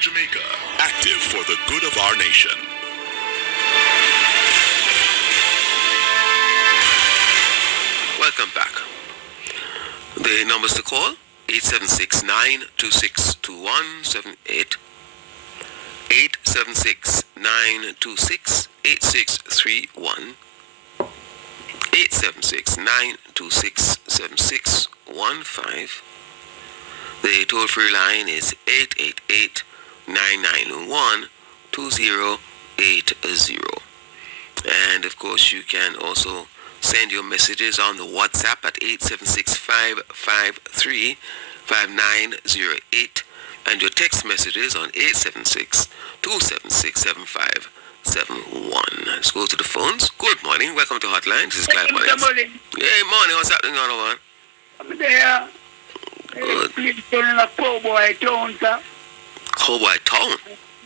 Jamaica, active for the good of our nation. Welcome back. The numbers to call, 876-926-2178, 876-926-8631, 876-926-7615. The toll-free line is 888-991-2080. And of course, you can also send your messages on the WhatsApp at 876-553-5908 and your text messages on 876-276-7571. Let's go to the phones. Good morning. Welcome to Hotline. This is Clive Molynes. Hey, morning. What's happening on the one? I'm there. Good. In a cowboy town, sir. Cowboy town?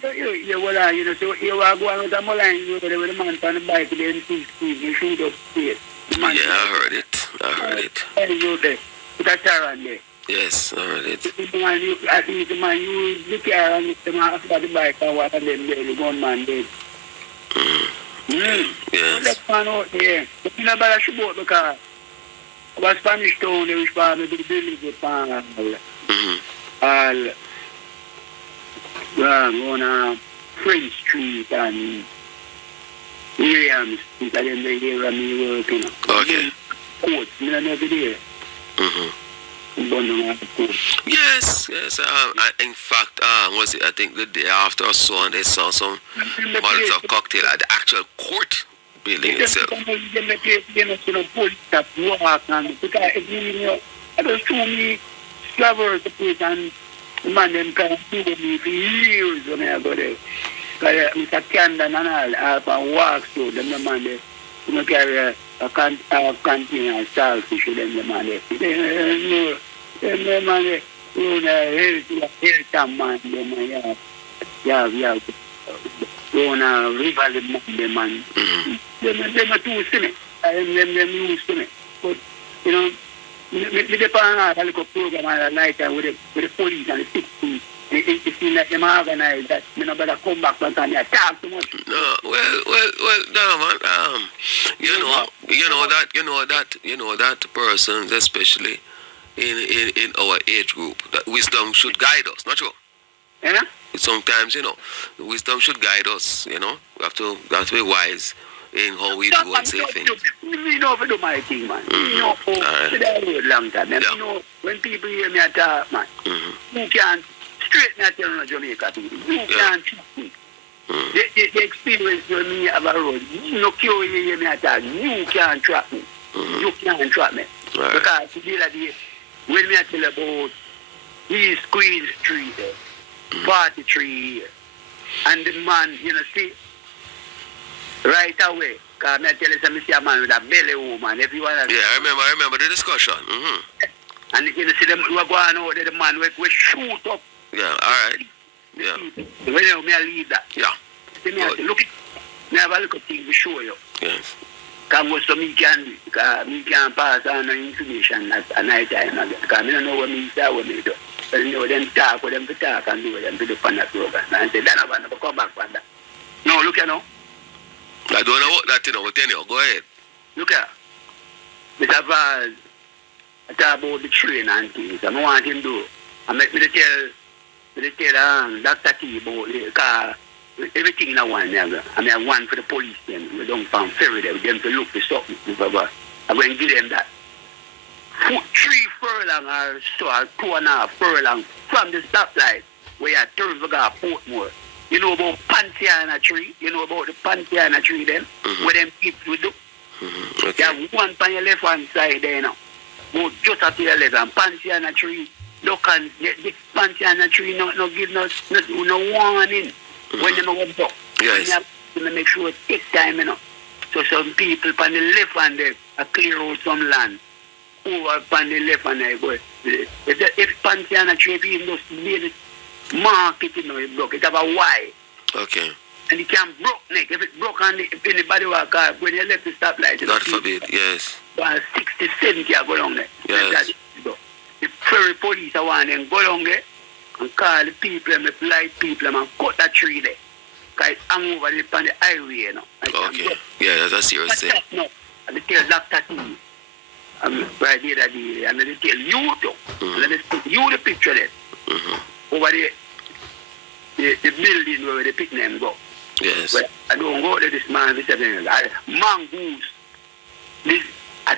So you know, so you are going with the Molynes, with the man on the bike, then you shoot up here. Yeah, I heard it. And you there. Put a car on there. Yes, I heard it. I think the man use the car and the man after the bike and what and then the gunman dead. Yes. That man out there. The thing about a shoot because it was Spanish town, they responded to the building with all going on French Street and Miriam Street, and then they hear me working. Okay. Court, you know, every day. Yes. In fact, was it? I think the day after or so, and they saw some Molotov cocktail at the actual court building itself. I just told me travel the place and the man them can do with me for years when I go there. Because Mr. Camden and all have a walk through them, the man there. You know, carry a canteen and saltfish with them, the man there. The man there, you know, health man, the man, yeah. You know, rival the man. Them are too silly. Them used to me. But, you know, me depend on a little program at night time with the police and the 60s. It seems like them organize that. Me no better come back and talk too much. No, well, no, man. You know that persons, especially in our age group, that wisdom should guide us. Not true? Yeah. Sometimes, you know, wisdom should guide us. You know, we have to be wise in how we do and say things. You know, if I do my thing, man. You know, for a long time. You know, when people hear me talk, man, you can't straighten out on Jamaica people. You can't treat me. The experience with me about road, you know, you hear me talk, you can't trap me. You can't trap me. Right. Because the other day, when me tell about these Queen Street, 43 and the man, you know, see, right away, because I tell you, I see a man with a belly woman, everyone. Yeah, I remember the discussion. And you know, see them, we are going out there, the man, we shoot up. Yeah, all right. Yeah. When you may leave that. Yeah. See me, I say, look, me have a little thing to show you. Yes. Because so me can do, because me can pass on the information at night time, because I don't know what me say, what me do. But you know, them talk with them to talk and do with them to do on that program. And I say, then I want to come back on that. No, look, you know. I don't know what that, you know, but anyhow, go ahead. Look at Mr. Vaz, I talk about the train and things. I want him to do. I make me tell Dr. T about the car, everything in a one. I mean, I want for the police then. We don't find ferry there. We them to look for something. I'm going to give them that. 3 furlong or so, or 2.5 furlong from the stoplight where you turn to go to Portmore. You know about Pantheon tree? You know about the Pantheon tree then? Where them people do? Okay. You have one on your left hand side there now. Go just up to your left and Pantheon tree. Look and the Pantheon tree no give no warning when they go up. Yes. You have to make sure it take time, you know. So some people on the left hand there are clear out some land. Over on the left hand there go. If Pantheon tree, if you just made it mark it, you know, it broke. It have a Y. Okay. And it can broke neck. If it broke on if anybody walk out, when you left the stoplight, God forbid, yes. 60 cents you go down there. Yes. The ferry police are one and go down there and call the people and the polite people and cut that tree there. Because it's hang over the, on the highway, you know. Okay. Yeah, that's a serious thing. No, and they tell Dr. T, right there that day, and they tell you too. And then they put you the picture there. Over the building where the picnic go. Yes. But I don't go to this man, this mongoose. This, I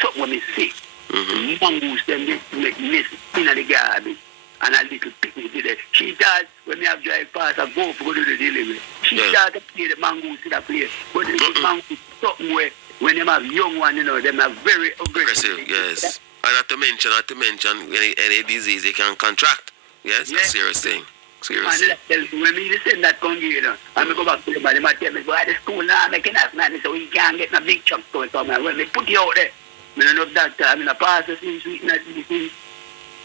something when me see. Mongoose, them they make nest in the garbage. And a little picnic there. She thought when me have drive past, I go to the delivery. She thought to play the mongoose in that place. But the mongoose something where when them have young one, you know, them are very aggressive. Yes. And not to mention any disease they can contract. Yes, a serious thing. Serious. And when me send that conga, you know, and me go back to the body, my tell me, go at the school now, making us man, so we can't get no big chunk to it. So when me put you out there, I don't know doctor, I mean, a pastor since sweetness,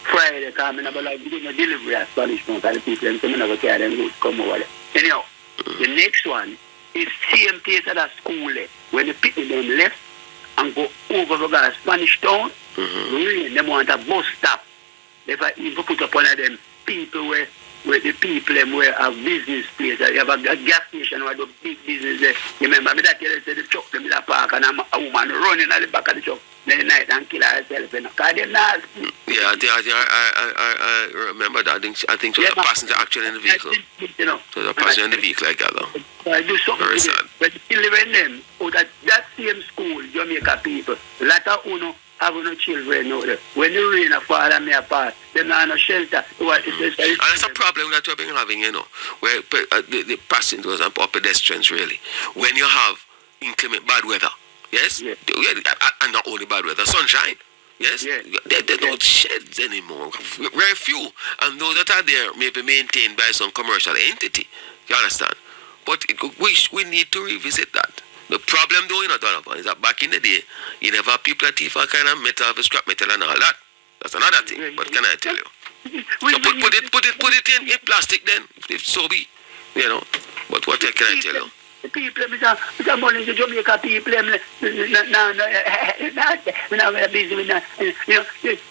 Friday, because I'm about like doing a delivery at Spanish Mount, and the people and some never carry them good come over there. Anyhow, the next one is same place at a school there. When the people them left and go over to the Spanish town, really, them want a bus stop. If I even put up one of them people where the people them where have business place, you have a gas station where the big business there. You remember me that you said the truck them in the park and I'm a woman running at the back of the truck. Then the night and kill herself. Because they're nasty. Yeah, I remember that. I think she was a passenger actually in the vehicle. You know. So the passenger in the vehicle like that though. I do something very to sad. them. But still living them, that same school, Jamaica people, a lot of uno have no children out there. When the rain fall and me apart, they don't have no shelter. And it's a problem that we've been having, you know, where the passengers and pedestrians really, when you have inclement bad weather, yes? Yeah. And not only bad weather, sunshine. Yes? Yeah. They don't shed anymore. Very few. And those that are there may be maintained by some commercial entity. You understand? But we need to revisit that. The problem though, you know, Donovan, is that back in the day, you never have people that thief all kind of metal, scrap metal and all that. That's another thing. But can I tell you? So put it in plastic then, if so be. You know. But what can I tell you? The people, Mr. Molynes, the Jamaica people, no, we're not busy with that. You know,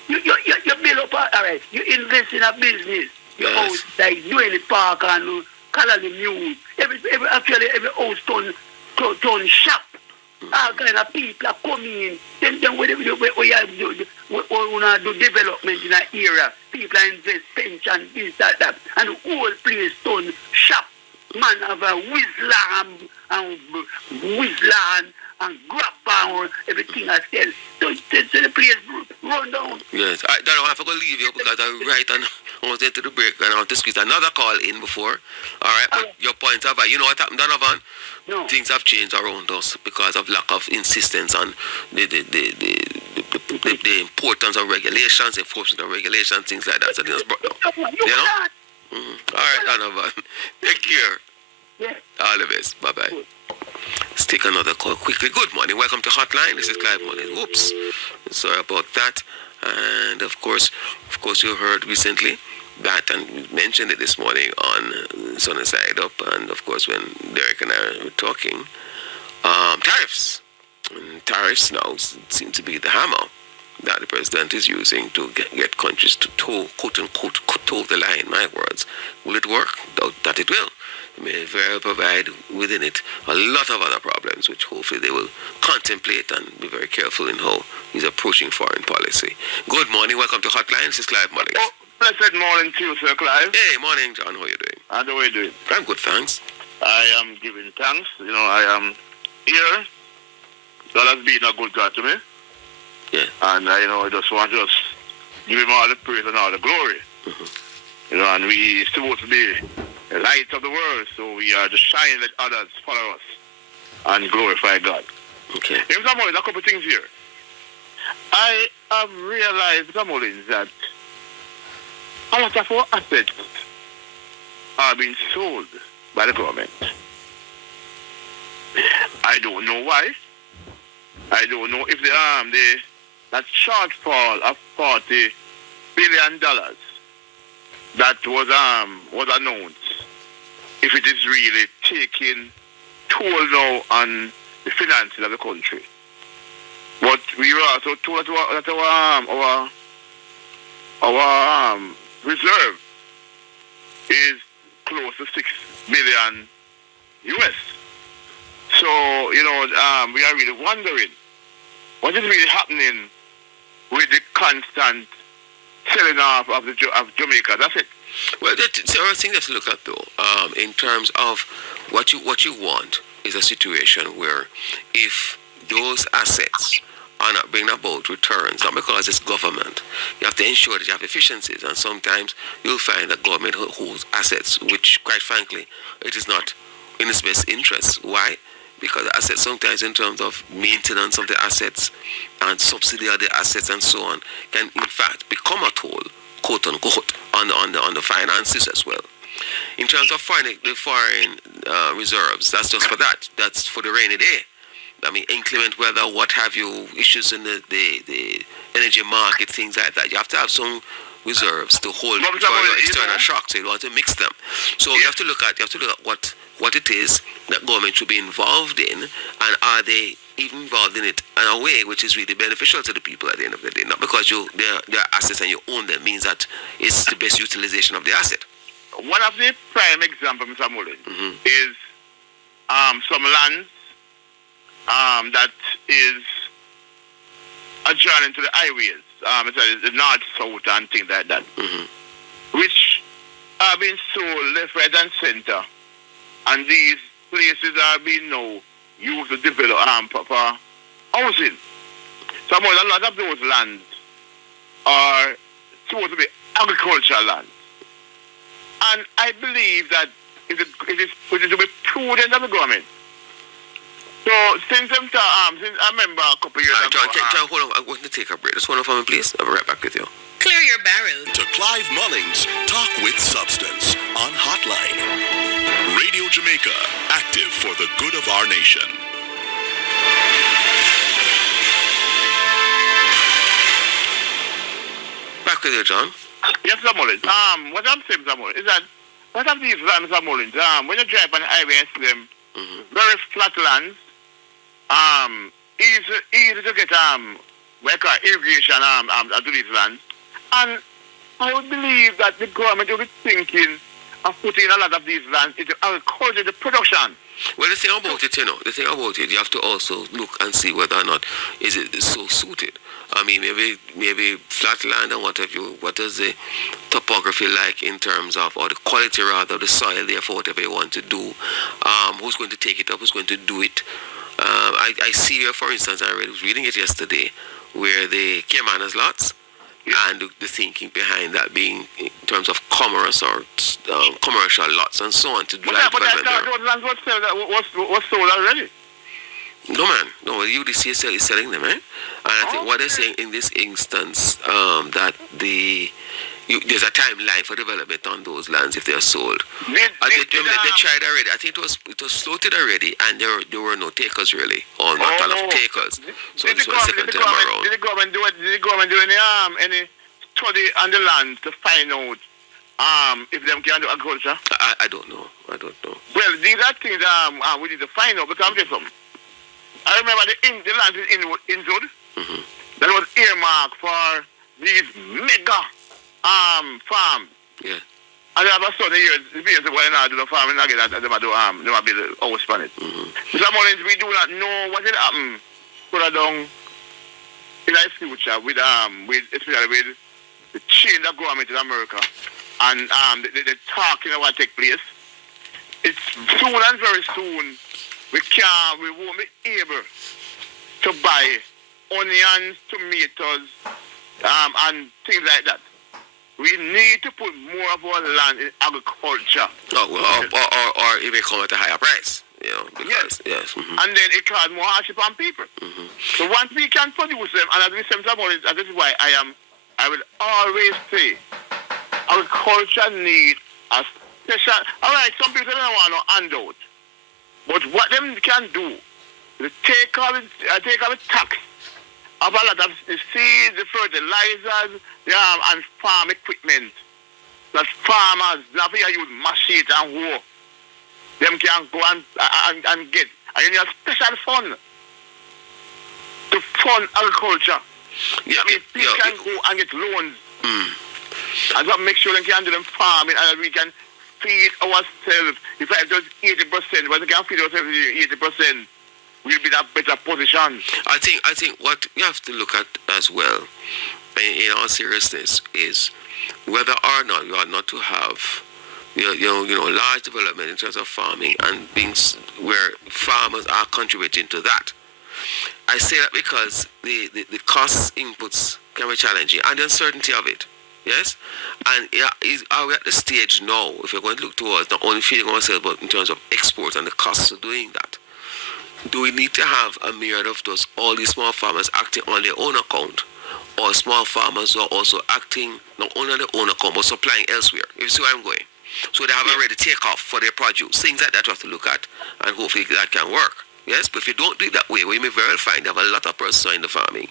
you build up, all right, you invest in a business. Your house, like doing the park and color the news. Every house turn shop. All kind of people are coming in. Then we do development in an area. People invest pension, this, that. And the whole place turn shop. Man have a whistler and grappa and everything I sell. So the place run down. Yes, I don't know if I'm going to leave you because I'm right and I want to into the break and I want to squeeze another call in before. All right, but your point of you know what happened, Donovan? No. Things have changed around us because of lack of insistence on the importance of regulations, enforcement of regulations, things like that. So they just brought down. You know? All right, Donovan. Take care. Yeah. All the best. Bye-bye. Let's take another call quickly. Good morning. Welcome to Hotline. This is Clive Molynes. Oops. Sorry about that. And of course, you heard recently that, and we mentioned it this morning on Sunny Side Up, and of course when Derek and I were talking, tariffs. And tariffs now seem to be the hammer that the president is using to get countries to toe, quote unquote, toe the line. My words. Will it work? Doubt that it will. It may very well provide within it a lot of other problems, which hopefully they will contemplate and be very careful in how he's approaching foreign policy. Good morning. Welcome to Hotline. This is Clive Molynes. Oh, blessed morning to you, Sir Clive. Hey, morning, John. How are you doing? How are you doing? I'm good, thanks. I am giving thanks. You know, I am here. God has been a good God to me. Yeah. And I just want to give him all the praise and all the glory. You know, and we supposed to be the light of the world, so we are just shining, let others follow us and glorify God. Okay. Mr. Molynes, a couple of things here. I have realized, Mr. Molynes, that a lot of our assets are being sold by the government. I don't know why. I don't know if that shortfall of $40 billion that was announced, if it is really taking toll now on the finances of the country. But we were also told that our reserve to 6 billion US. So, you know, we are really wondering what is really happening with the constant selling off of Jamaica. That's it. Well, there are things to look at though. In terms of what you want is a situation where if those assets are not bringing about returns, not because it's government, you have to ensure that you have efficiencies. And sometimes you'll find that government holds assets, which, quite frankly, it is not in its best interest. Why? Because assets sometimes, in terms of maintenance of the assets and subsidy of the assets and so on, can in fact become a toll, quote unquote, on the finances as well. In terms of the foreign reserves, that's just for that. That's for the rainy day. I mean, inclement weather, what have you, issues in the energy market, things like that. You have to have some reserves to hold for your external shocks. So you don't want to mix them. So you have to look at what it is that government should be involved in, and are they even involved in it in a way which is really beneficial to the people at the end of the day. Not because they're assets and you own them means that it's the best utilization of the asset. One of the prime examples, Mr. Molynes, is some lands that is adjoining to the highways, the north, south, and things like that, which are being sold left, right, and center, and these places are being now used to develop proper housing. So a lot of those lands are supposed to be agricultural lands, and I believe that it is to be prudent of the government. So since I remember a couple of years ago. John, hold on. I'm going to take a break. Just hold on for me, please. I'll be right back with you. Clear your barrel. To Clive Mullings, talk with substance on Hotline. Radio Jamaica, active for the good of our nation. Back with you, John. Yes, Mr. Mullins. What I'm saying, Mr. Mullins, is that what of these lands, Mr. Mullins, when you drive on the highway and see them, very flat lands, easy to get irrigation to these lands. And I would believe that the government will be thinking of putting a lot of these lands into agriculture, the production. Well, the thing about it, you have to also look and see whether or not is it so suited. I mean, maybe flat land and what is the topography like in terms of, or the quality rather, of the soil there for whatever you want to do. Who's going to take it up? Who's going to do it? I see here, for instance, I was reading it yesterday, where the Caymanas lots, and the thinking behind that being in terms of commerce or commercial lots and so on to drive development there. Those lands was sold already. No, man. No, UDC is selling them, eh? And I think what they're saying in this instance, that there's a timeline for development on those lands if they are sold. They tried already. I think it was floated already, and there were no takers really, or not a lot of takers. So this was the second time around. Did the government do any study on the land to find out if them can do agriculture? I don't know. Well, these are things we need to find out, because I'm just something. I remember the land in Inwood that was earmarked for these mega farms. Yeah. And I have a son here, the years ago, I do the farming again, they might build a house on it. Mr. Mullins, we do not know what will happen further down in the future especially with the change of government in America and the talking about what take place. It's soon and very soon we won't be able to buy onions, tomatoes, and things like that. We need to put more of our land in agriculture. Or it may come at a higher price. Because, yes. And then it causes more hardship on people. So once we can produce them, and at the same time, and this is why I will always say, agriculture needs a special. All right, some people don't want no handout, but what them can do is take out the tax of a lot of the seeds, the fertilizers, and farm equipment that farmers now use machete and hoe. Them can go and get. And you need a special fund to fund agriculture. I mean, people can go and get loans. And so make sure they can do them farming, and we can feed ourselves. If I just 80%, when we can feed ourselves 80%, we'll be in a better position. I think what you have to look at as well, in all seriousness, is whether or not you are not to have large development in terms of farming and things where farmers are contributing to that. I say that because the cost inputs can be challenging and the uncertainty of it. Yes? And are we at the stage now, if we're going to look towards not only feeding ourselves, but in terms of exports and the costs of doing that, do we need to have a myriad of those, all these small farmers acting on their own account, or small farmers who are also acting not only on their own account, but supplying elsewhere? If you see where I'm going. So they have already take off for their produce. Things like that you have to look at, and hopefully that can work. Yes, but if you don't do it that way, we may very well find you have a lot of persons in the farming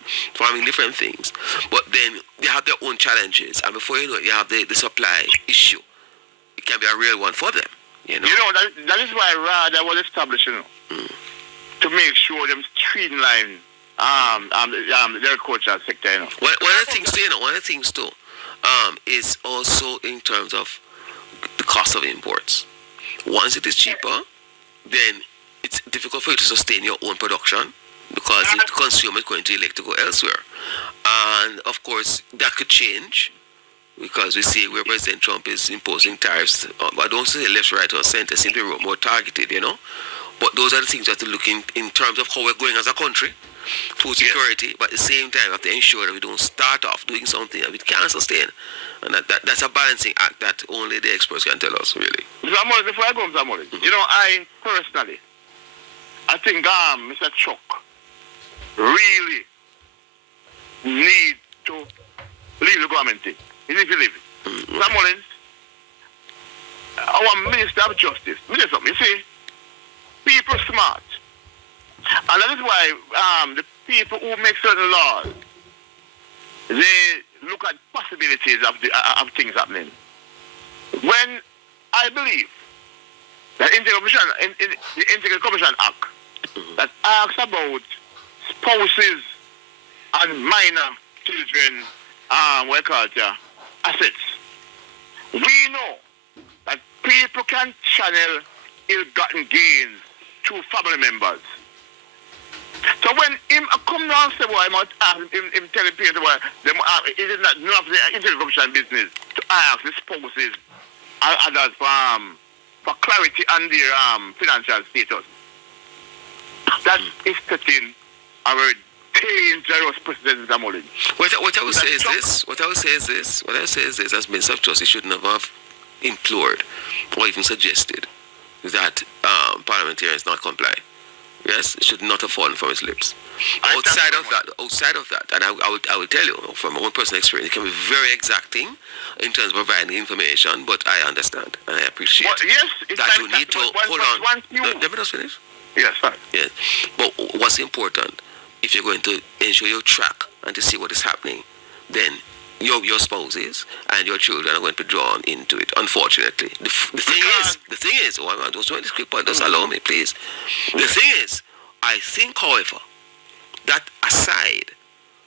different things. But then they have their own challenges, and before you know it, you have the supply issue. It can be a real one for them. That is why RADA was established, to make sure them streamline the agricultural sector. One of the things too, is also in terms of the cost of imports. Once it is cheaper, then it's difficult for you to sustain your own production because the consumer is going to elect to go elsewhere. And of course, that could change because we see where President Trump is imposing tariffs. I don't say left, right, or center, seem to be more targeted, But those are the things we have to look in terms of how we're going as a country, food security, but at the same time, we have to ensure that we don't start off doing something that we can't sustain. And that's a balancing act that only the experts can tell us, really. Mr. Molynes, before I go, Mr. Molynes, I personally, I think Mr. Chuck really need to leave the government thing. He needs to leave it. Mr. Molynes, our Minister of Justice, you see, people smart. And that is why the people who make certain laws, they look at possibilities of things happening. When I believe that the Integral Commission Act that asks about spouses and minor children, assets, we know that people can channel ill-gotten gains to family members. So when him come down and say, I must ask him telling people, it is not none of the Integral Commission business to ask the spouses and others for clarity on their financial status. That is setting a very dangerous precedent, Mr. Molynes. What I would say is this, as Minister of Justice should never have implored or even suggested that parliamentarians not comply. Yes, it should not have fallen from his lips. Outside of that, and I will tell you from my own personal experience, it can be very exacting in terms of providing information, but I understand and I appreciate that you need to hold on. Let me just finish. Yes, fine. Yes, but what's important, if you're going to ensure you track and to see what is happening, then your spouses and your children are going to be drawn into it, unfortunately. The thing is, I'm just trying to quick point, just allow me, please. The thing is, I think, however, that aside,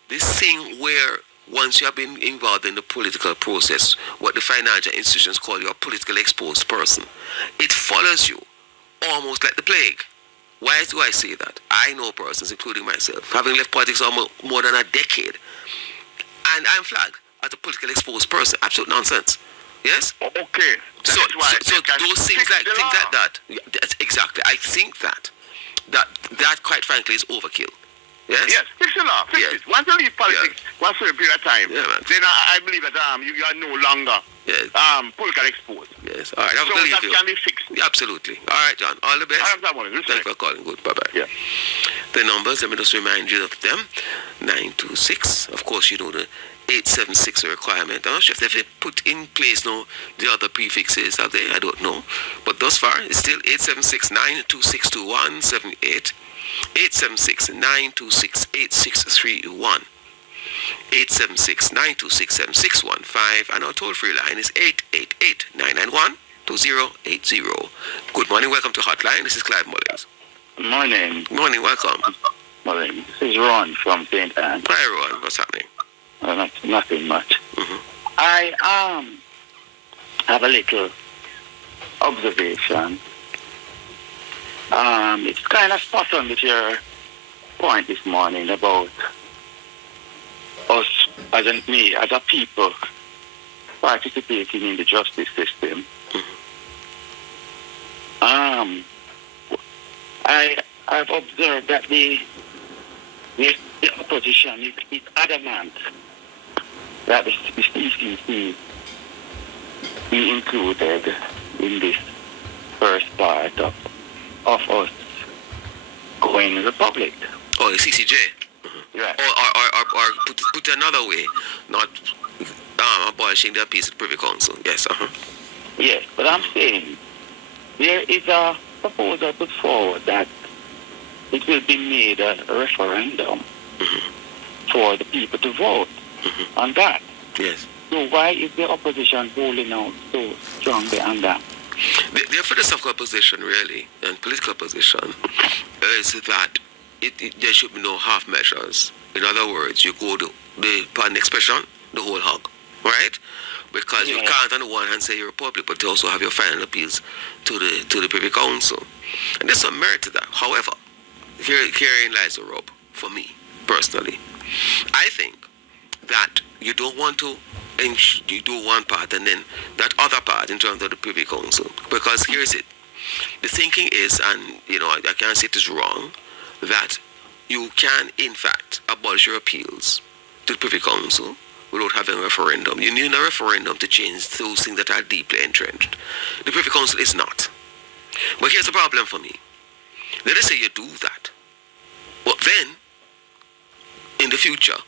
this thing where once you have been involved in the political process, what the financial institutions call you a politically exposed person, it follows you almost like the plague. Why do I say that? I know persons, including myself, having left politics almost more than a decade, and I'm flagged as a politically exposed person. Absolute nonsense. Yes? Okay. So those things like that. That's exactly. I think that quite frankly is overkill. Yes? Yes, fix it now. Fix it. Once you leave politics, once for a period of time, then I believe that you are no longer politically exposed. Yes. All right. So that can be fixed. Absolutely. All right, John. All the best. Thanks for calling. Good. Bye-bye. Yeah. The numbers, let me just remind you of them. 926. Of course, you know the 876 requirement. I'm not sure if they've put in place now the other prefixes, have they? I don't know. But thus far, it's still 876-926-2178. 876-926-8631. 876-926-7615. And our toll-free line is 888-991-2080. Good morning. Welcome to Hotline. This is Clive Molynes. Morning. Morning. Welcome. Morning. This is Ron from St. Anne. Hi, Ron. What's happening? Nothing much. I have a little observation. It's kind of spot on with your point this morning about us as a people participating in the justice system. I've observed that the opposition is adamant that the CCC be included in this first part of us going republic. Oh, the CCJ. Right. Or put another way, not abolishing the appeals to the Privy Council. Yes. Yes, but I'm saying there is a proposal put forward that it will be made a referendum for the people to vote on that. Yes. So why is the opposition holding out so strongly on that? The philosophical position, really, and political position, is that there should be no half measures. In other words, you go to pardon the expression, the whole hog, right? Because you can't on the one hand say you're a republic, but you also have your final appeals to the Privy Council. And there's some merit to that. However, herein lies the rub for me, personally. I think that you don't want to, and you do one part and then that other part in terms of the Privy Council. Because here's it. The thinking is, and I can't say it is wrong, that you can in fact abolish your appeals to the Privy Council without having a referendum. You need a referendum to change those things that are deeply entrenched. The Privy Council is not. But here's the problem for me. Let us say you do that. But then, in the future,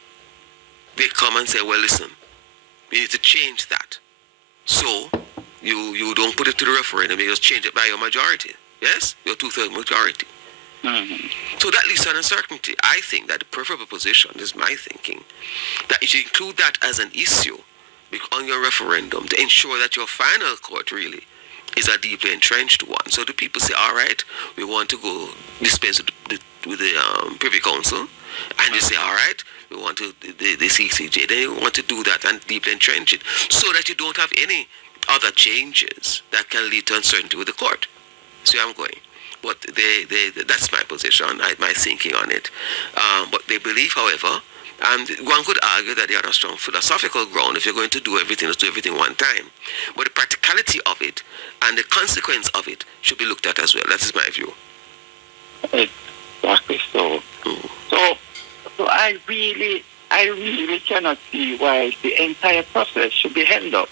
they come and say, well, listen, we need to change that. So, you don't put it to the referendum, you just change it by your majority. Yes? Your 2/3 majority. So that leaves an uncertainty. I think that the preferable position, this is my thinking, that you should include that as an issue on your referendum to ensure that your final court really is a deeply entrenched one. So the people say, all right, we want to go dispense with the Privy Council, and you say, all right, we want to the CCJ. Then you want to do that and deeply entrench it, so that you don't have any other changes that can lead to uncertainty with the court. See where I'm going? But that's my position, my thinking on it. But they believe, however, and one could argue that they are a strong philosophical ground. If you're going to do everything, let's do everything one time. But the practicality of it and the consequence of it should be looked at as well. That is my view. Exactly so. So I really cannot see why the entire process should be held up.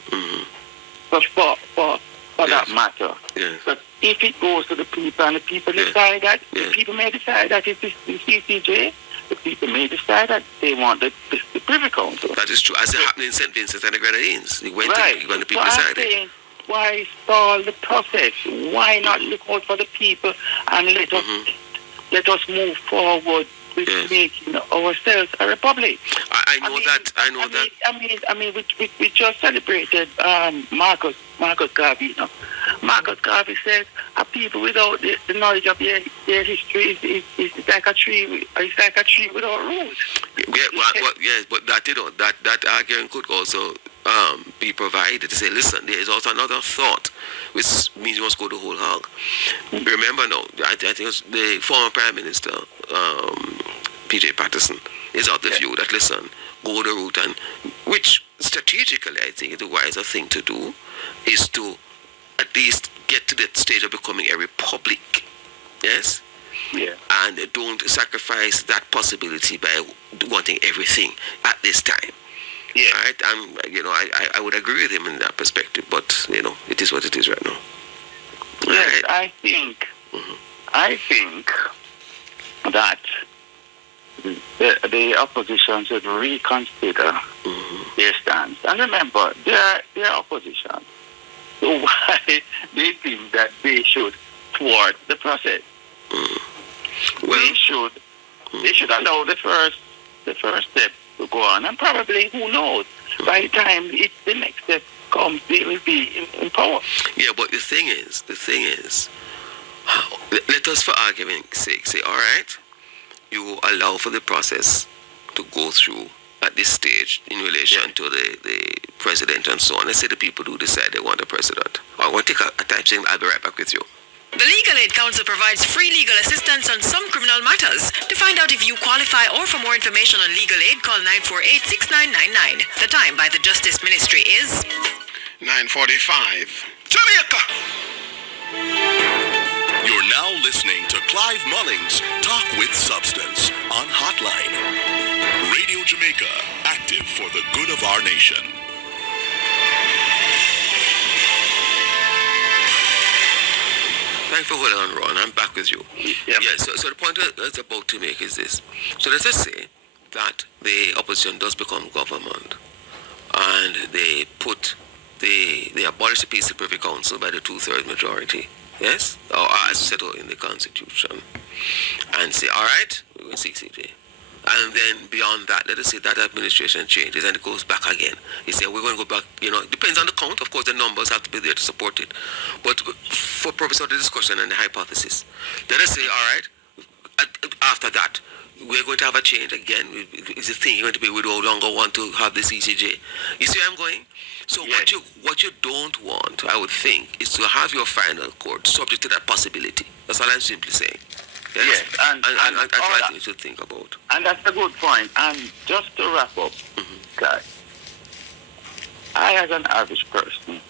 For that matter. Yes. But if it goes to the people and the people decide that, the people may decide that it is the CCJ, the people may decide that they want the Privy Council. That is true. As it happened in St. Vincent and the Grenadines. It went when the people so decided. I'm saying, why stall the process? Why not look out for the people and let us move forward with making ourselves a republic? I know that. I mean, we just celebrated Marcus Garvey. Marcus Garvey said, "A people without the knowledge of their history is like a tree. It's like a tree without roots." Yes, but that argument could also be provided to say, listen, there is also another thought, which means you must go the whole hog. Remember now, I think it was the former Prime Minister, P.J. Patterson, is of the view that, listen, go the route, and which strategically I think is the wiser thing to do, is to at least get to that stage of becoming a republic. Yes? Yeah. And don't sacrifice that possibility by wanting everything at this time. Yeah. Right? I would agree with him in that perspective, but it is what it is right now. Yes, right? I think that the opposition should reconsider their stance. And remember, they're opposition. So why they think that they should thwart the process? Well, they should allow the first step to go on, and probably, who knows, by the time the next step comes, they will be in power. Yeah, but the thing is, let us, for argument's sake, say, all right, you allow for the process to go through at this stage in relation to the president and so on. Let's say the people do decide they want a president. I want to take a time saying I'll be right back with you. The Legal Aid Council provides free legal assistance on some criminal matters. To find out if you qualify or for more information on legal aid, call 948-6999. The time by the Justice Ministry is 9:45. Jamaica! You're now listening to Clive Mullings Talk with Substance on Hotline. Radio Jamaica, active for the good of our nation. Thanks for holding on, Ron. I'm back with you. Yeah. So the point I was about to make is this. So let's just say that the opposition does become government and they abolish the Peace and Privy Council by the 2/3 majority. Yes? Or as settled in the Constitution. And say, all right, we're going 60. And then beyond that, let us say that administration changes and it goes back again. You say, we're going to go back, it depends on the count. Of course, the numbers have to be there to support it. But for purpose of the discussion and the hypothesis, let us say, all right, after that, we're going to have a change again. Is the thing going to be we no longer want to have the CCJ? You see where I'm going? So yes. what you don't want, I would think, is to have your final court subject to that possibility. That's all I'm simply saying. Yes, and that's what I think you should think about. And that's a good point. And just to wrap up, guys, I as an average person,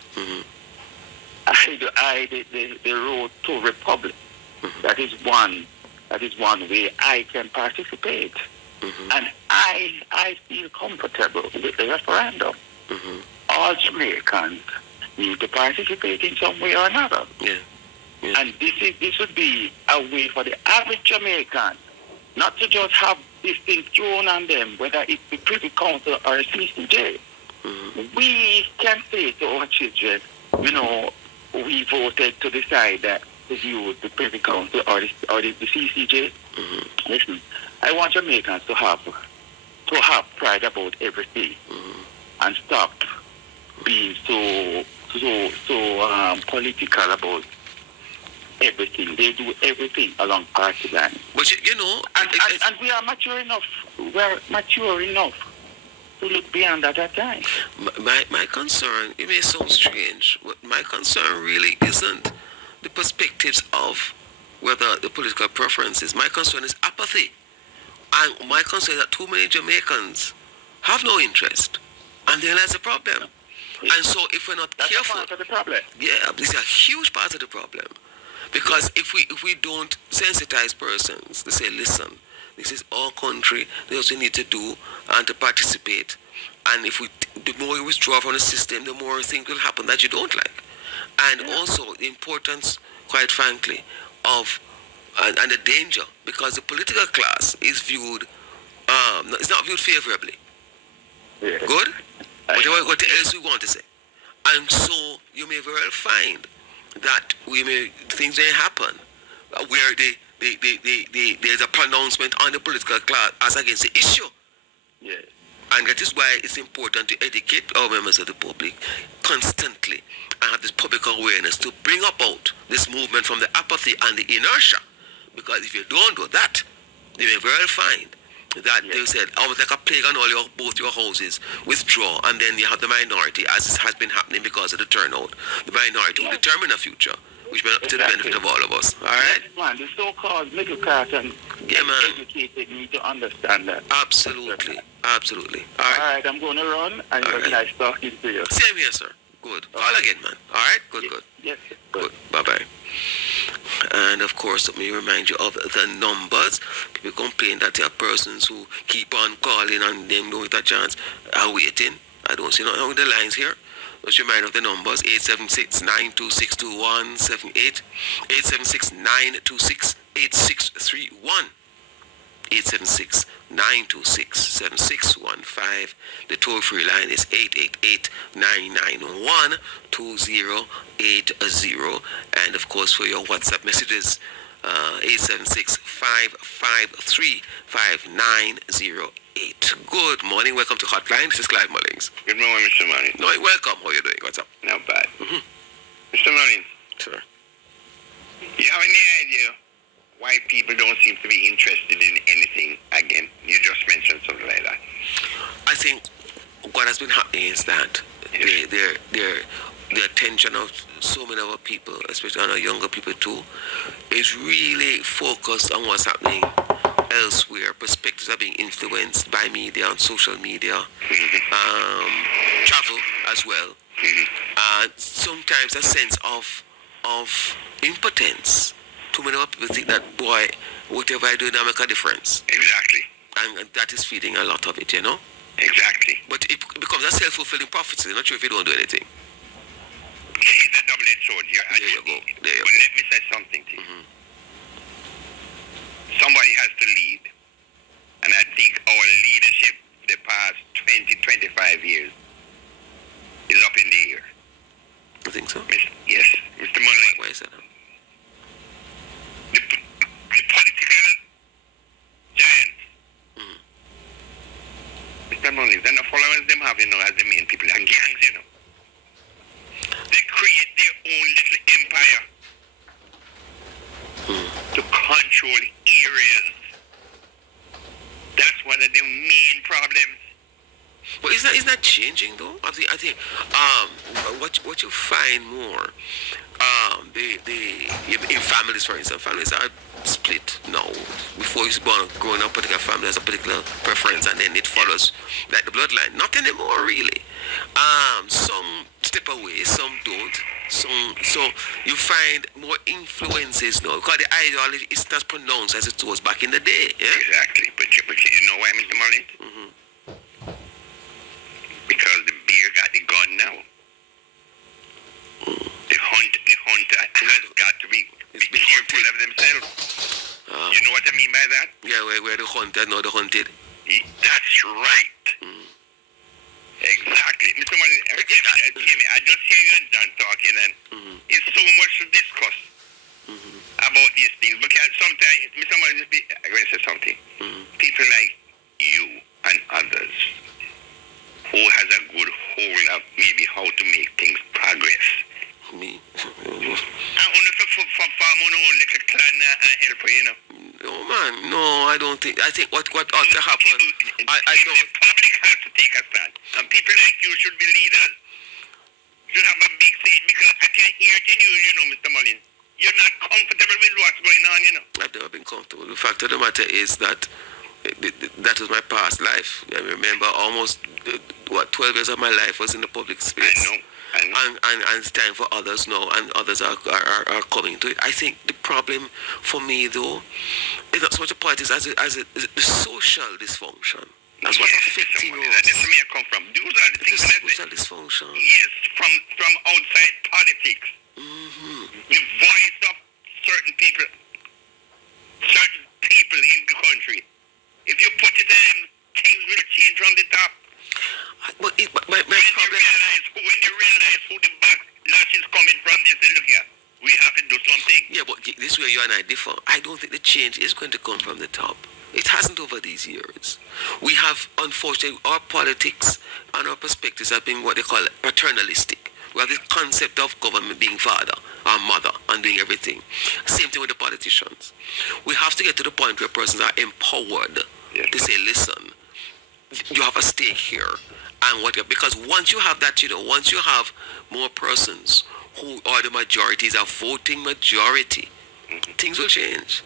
the road to Republic, that is one way I can participate. And I feel comfortable with the referendum. All Jamaicans need to participate in some way or another. Yeah. And this would be a way for the average Jamaican not to just have this thing thrown on them, whether it's the Privy Council or a CCJ. We can say to our children, we voted to decide that to use the Privy Council or the CCJ. Listen, I want Jamaicans to have pride about everything and stop being so political about everything. They do everything along party lines. But and we are mature enough. We're mature enough to look beyond that at times. My concern, it may sound strange, but my concern really isn't the perspectives of whether the political preferences. My concern is apathy. And my concern is that too many Jamaicans have no interest. And then that's a problem. And so if we're not careful, that's a part of the problem. Yeah, this is a huge part of the problem. Because if we don't sensitize persons to say, listen, this is our country, this is what we need to do and to participate. And the more you withdraw from the system, the more things will happen that you don't like. And also the importance, quite frankly, of and the danger, because the political class is viewed, it's not viewed favorably. Yeah. Good? What else we want to say? And so you may very well find that things may happen where there's a pronouncement on the political class as against the issue. Yeah. And that is why it's important to educate our members of the public constantly and have this public awareness to bring about this movement from the apathy and the inertia. Because if you don't do that, they may very well find that they said, almost like a plague on both your houses, withdraw, and then you have the minority, as has been happening because of the turnout. The minority will determine the future, which may not be to the benefit of all of us. All right? Yes, man, the so-called middle class and educated need to understand that. Absolutely. Absolutely. All right. All right, I'm going to run, and it was nice talking to you. Same here, sir. Good. Call again, man. All right? Good. Yes, Good. Bye-bye. And of course, let me remind you of the numbers. People complain that there are persons who keep on calling and them don't get a chance are waiting. I don't see nothing with the lines here. Let's remind of the numbers: 876-926-2178, 876-926-8631, 876-926-7615. The toll-free line is 888-991-2080. And of course, for your WhatsApp messages, 876-553-5908. Good morning. Welcome to Hotline. This is Clive Mullings. Good morning, Mr. Molynes. No, welcome. How are you doing? What's up? Not bad. Mr. Molynes, Sure. you have any idea why people don't seem to be interested in anything again? You just mentioned something like that. I is that the attention of so many other people, especially on our younger people too, is really focused on what's happening elsewhere. Perspectives are being influenced by media and social media, travel as well. Sometimes a sense of impotence. Too many other people think that, boy, whatever I do now make a difference. Exactly. And that is feeding a lot of it, you know? Exactly. But it becomes a self-fulfilling prophecy. I'm not sure if you don't do anything. It's a double-edged sword here. There you go. But let me say something to you. Somebody has to lead. And I think our leadership the past 20, 25 years is up in the air. You think so? Yes, Mr. Molynes. Why is that? The political giants. Mr. Molynes, and the followers them have, as the main people, and gangs, They create their own little empire to control areas. That's one of the main problems. But is that changing though? I think what you find more in families, for instance, families are split now. Before you born growing up, a particular family has a particular preference, and then it follows like the bloodline. Not anymore, really. Some step away, some don't. So you find more influences now because the ideology is not as pronounced as it was back in the day. Yeah? Exactly, but you know why, Mr. Molynes? Because the bear got the gun now. The hunter has got to be careful of themselves. You know what I mean by that? Yeah, where the hunter, not the hunted. That's right. Exactly. Mr. Molynes, I just hear you and John talking, and it's so much to discuss about these things. Because sometimes, Mr. Molynes, I'm going to say something. People like you and others who has a good hold of maybe how to make things progress. Me? I only for farm on own little clan and help, No, man. No, I don't think. I think what ought to happen. I don't. The public has to take a stand. And people like you should be leaders. Should have a big say. Because I can hear it in you, Mr. Molynes. You're not comfortable with what's going on, I've never been comfortable. The fact of the matter is that that was my past life. I remember almost 12 years of my life was in the public space. I know. And it's time for others now, and others are coming to it. I think the problem for me though is not so much the politics as the social dysfunction. That's what's affecting us. That's where I come from. Those are the things that social dysfunction. Yes, from outside politics. The voice of certain people in the country. If you put it in, things will change from the top. But my problem. When you realize who the backlash is coming from, they say, look here, we have to do something. Yeah, but this is where you and I differ. I don't think the change is going to come from the top. It hasn't over these years. We have, unfortunately, our politics and our perspectives have been what they call paternalistic. We have this concept of government being father or mother and doing everything. Same thing with the politicians. We have to get to the point where persons are empowered to say, listen, you have a stake here. And because once you have that, once you have more persons who are the majority, is a voting majority, things will change.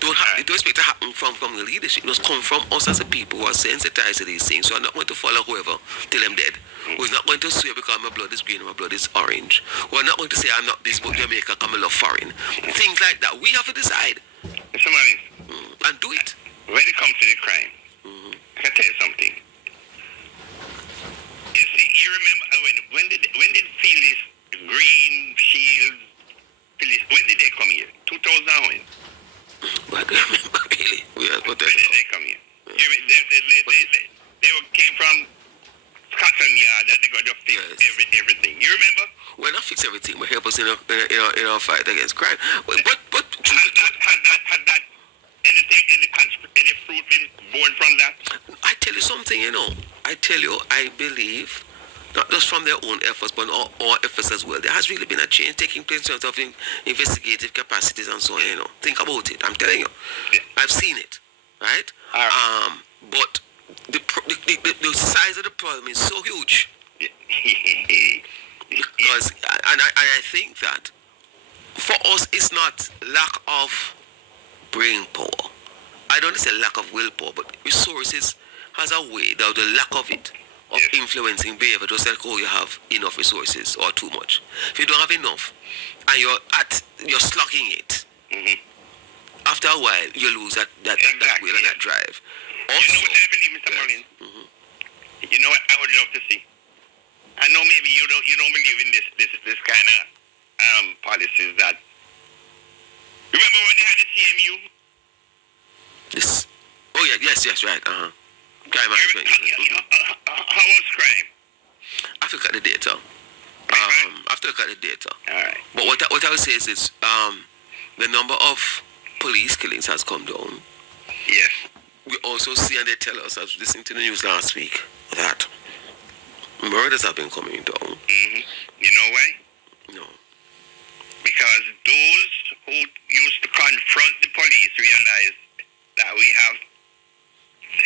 Don't expect to happen from the leadership. It must come from us as a people who are sensitized to these things. So I'm not going to follow whoever till I'm dead. Who's not going to swear because my blood is green and my blood is orange. Who are not going to say I'm not this but Jamaica because I love foreign. Things like that. We have to decide. Mr. Molynes, and do it. When it comes to the crime, I can tell you something. You see, you remember when did Phyllis, Green, Shields, Phyllis, when did they come here? 2001. But I don't remember really. When did they come here? They came from Scotland Yard that they got to fix everything. You remember? Well, not fix everything, but help us in our fight against crime. But had that any fruit been born from that? I tell you something, I believe, not just from their own efforts, but our efforts as well. There has really been a change taking place in terms of investigative capacities and so on, Think about it. I'm telling you. Yeah. I've seen it, right? But the size of the problem is so huge. Because, and I think that for us, it's not lack of brain power. I don't say lack of willpower, but resources has a way, the lack of it, of Yes. influencing behavior. Just like, oh, you have enough resources or too much. If you don't have enough, and you're slugging it, Mhm. after a while, you lose that will and that drive. Also, You know what I believe, Mr. Mullins? You know what I would love to see? I know maybe you don't believe in this kind of policies that. Remember when they had the CMU? this. Oh yeah, yes, right. Crime management. How was crime? I have to look at the data. I have to look at the data. All right. But what I would say is this: the number of police killings has come down. Yes. We also see, and they tell us, I was listening to the news last week, that murders have been coming down. Mm-hmm. You know why? No. Because those who used to confront the police realize that we're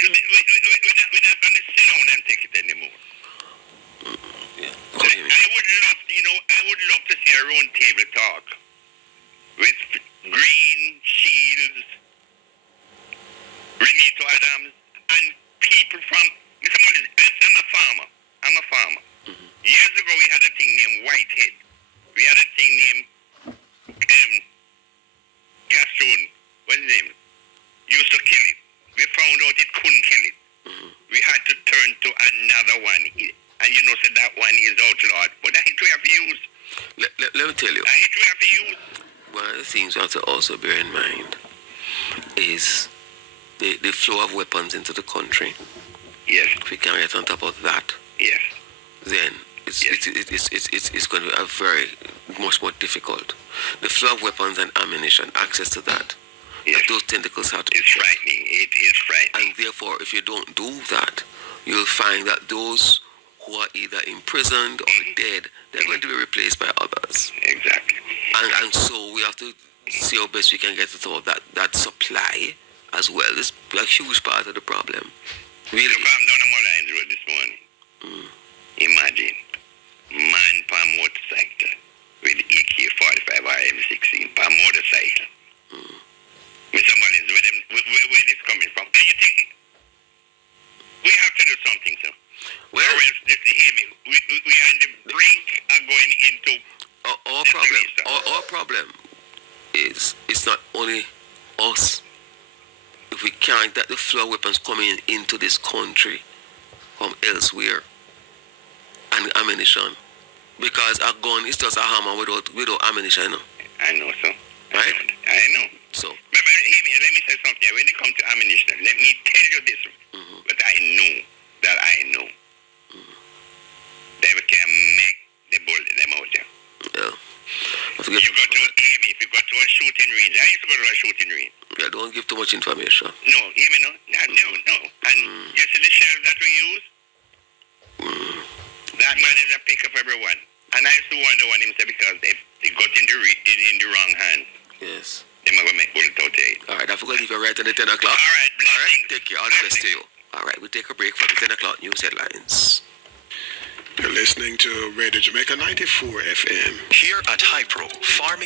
not going to sit down and take it anymore. What do you mean? I would love to see a round table talk with Green, Shields, Renito Adams, and people from. Mr. Mullins, I'm a farmer. Mm-hmm. Years ago, we had a thing named Whitehead. We had a thing named Gaston. What's his name? Used to kill it. We found out it couldn't kill it. Mm-hmm. We had to turn to another one. And so that one is outlawed. But I think we have to use. Let me tell you, I think we have to use. one of the things you have to also bear in mind is the flow of weapons into the country. Yes. If we can get on top of that, Yes. then it's going to be a very much more difficult. The flow of weapons and ammunition, access to that, Yes. those tentacles have to be It's checked. frightening. It is frightening. And therefore, if you don't do that, you'll find that those who are either imprisoned or dead, they're going to be replaced by others. Exactly. And so we have to see how best we can get to all that supply as well. It's a huge part of the problem. Really. Look, I'm down the Molynes Road this morning. Imagine, man per motorcycle with AK-45 or M16 per motorcycle. Mr. Mullins, where this coming from? Do you think we have to do something, sir? Well, or else, hear me, we are on the brink of going into our problem is it's not only us. If we can't get the flow of weapons coming into this country from elsewhere and ammunition, because a gun is just a hammer without ammunition. You know? I know, sir. Right? I know. So, Remember, hear me, let me say something. When it comes to ammunition, let me tell you this, but I know that they can make the bullet them out there. yeah. I You go to, hear me, if you go to a shooting range, I used to go to a shooting range. Yeah, don't give too much information. No, hear me, no. No. And you see the shells that we use? That man is a pick of everyone. And I used to wonder when him say because they got in the wrong hands. Yes. They might make bullet out there. All right, I forgot to leave you right on the 10 o'clock. All right, blessings. Take care. All the best to you. All right, we'll take a break for the 10 o'clock news headlines. You're listening to Radio Jamaica 94 FM. Here at Hypro, farming